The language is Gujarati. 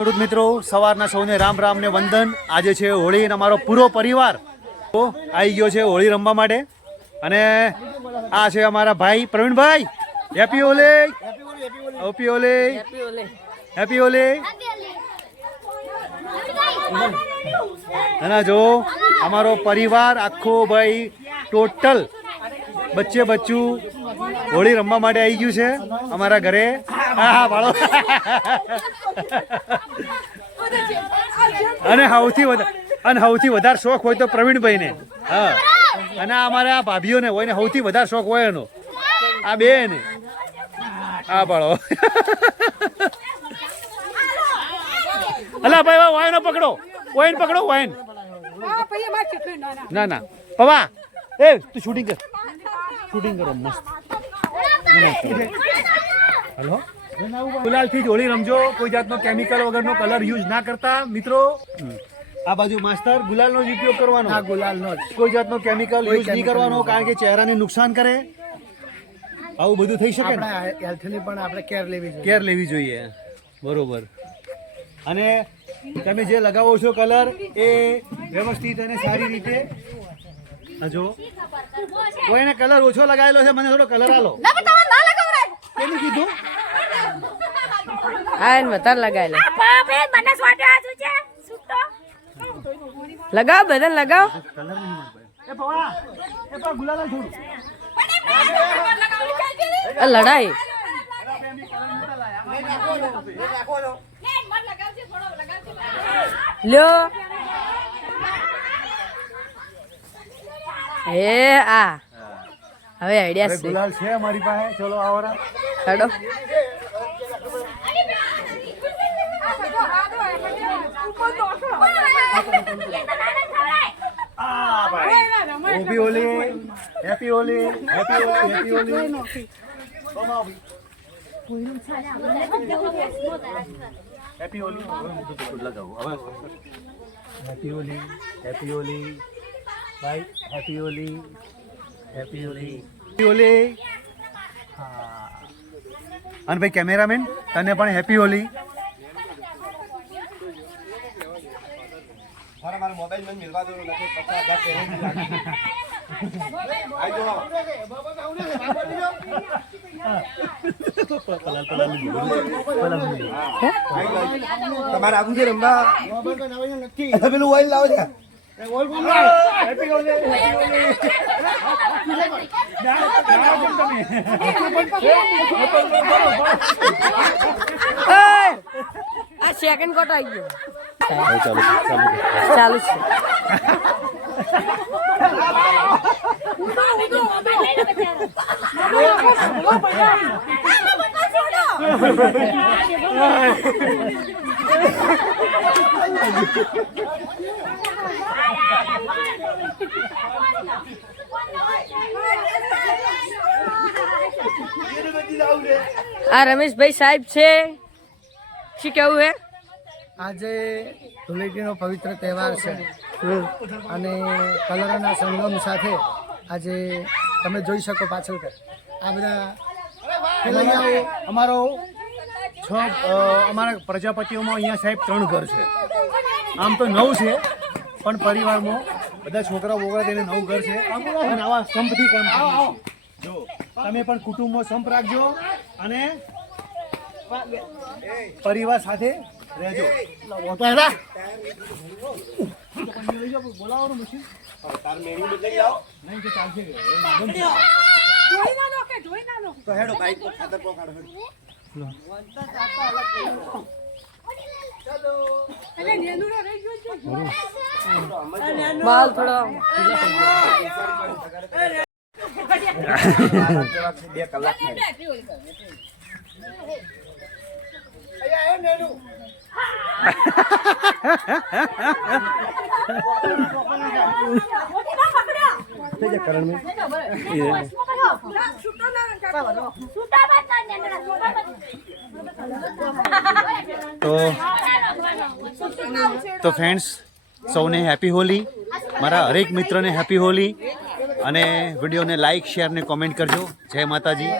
ખેડૂત મિત્રો સવારના સૌને રામ રામ ને વંદન। આજે છે હોળી અને અમારો પૂરો પરિવાર તો આવી ગયો છે હોળી રમવા માટે અને આ છે અમારા ભાઈ Pravinbhai. Happy Holi, happy Holi, happy Holi. અને જો અમારો પરિવાર આખો ભાઈ ટોટલ બચ્ચે બચ્ચું હોળી રમવા માટે આવી ગયું છે અમારા ઘરે। હા ભાળો અને સૌથી વધારે શોખ હોય તો પ્રવીણભાઈને। હા અને અમારા ભાભીઓને હોય ને સૌથી વધારે શોખ હોય એનો આ બે ને આ ભાળો। અલા ભાઈ વાઈન પકડો, વાઈન પકડો, વાઈન ના ના પવા એ તું શૂટિંગ કર, શૂટિંગ કરો મસ્ત। હેલો ગુલાલ થી હોળી રમજો, કોઈ જાતનો કેમિકલ વગરનો કલર યુઝ ના કરતા મિત્રો। આ બાજુ માસ્ટર ગુલાલનો જ ઉપયોગ કરવાનો, હા ગુલાલનો જ, કોઈ જાતનો કેમિકલ યુઝ નહીં કરવાનો કારણ કે ચહેરાને નુકસાન કરે। આવું બધું થઈ શકે ને, હેલ્થની પણ આપણે કેર લેવી જોઈએ બરોબર। અને તમે જે લગાવો છો કલર એ વ્યવસ્થિત અને સારી રીતે જો કોઈને કલર ઓછો લગાવેલો છે મને થોડો કલર આલો કેનું કીધું આ વધારે લગાવેલો લગાવ બધા લગાવ કલર નહીં એ પવા એ પા ગુલાલ થોડું લડાઈ લ્યો એ આ હવે આઈડિયા છે, ગુલાલ છે અમારી પાસે। ચલો આવરા હેડો happy Holi, happy Holi, happy Holi, happy Holi. Happy Holi લગાવો હવે। હેપી હોલી, હેપી હોલી ભાઈ, happy Holi, happy Holi, happy Holi. હા અને ભાઈ કેમેરામેન તને પણ હેપી હોલી। મારો મોબાઈલ મને મિલવા દો નથી 50,000 પેરેન્ટ્સ આઈ જો તમારે આવું છે રંબા પેલું ઓઇલ લાવો છે હેપી હોલી, હેપી હોલી। આ સેકન્ડ કોટ આવી ગયો ચાલુ છે આ રમેશભાઈ સાહેબ છે, શું કેવું હે? આજે ધૂળેટીનો પવિત્ર તહેવાર છે અને કલરના સંગમ સાથે આજે તમે જોઈ શકો પાછળ આ બધા અમારો અમારા પ્રજાપતિઓમાં અહીંયા સાહેબ 3 ઘર છે, આમ તો 9 છે પણ પરિવારમાં બધા છોકરા બોકરા તેને 9 ઘર છે અને આવા સંપથી કામ કરીએ જો તમે પણ કુટુંબનો સંપ રાખજો અને પરિવાર સાથે રહેજો। બોલાવવાનું મશીન તાર મેળી બદલી આવો નહીં કે ચાલશે તો હેડો બાઈક પર ખાતર પકાડો બાલ થોડો 2 કલાક તો ફ્રેન્ડ્સ સૌને હેપી હોલી, મારા હરેક મિત્રને હેપી હોલી અને વિડીયોને લાઈક, શેર ને કોમેન્ટ કરજો। જય માતાજી।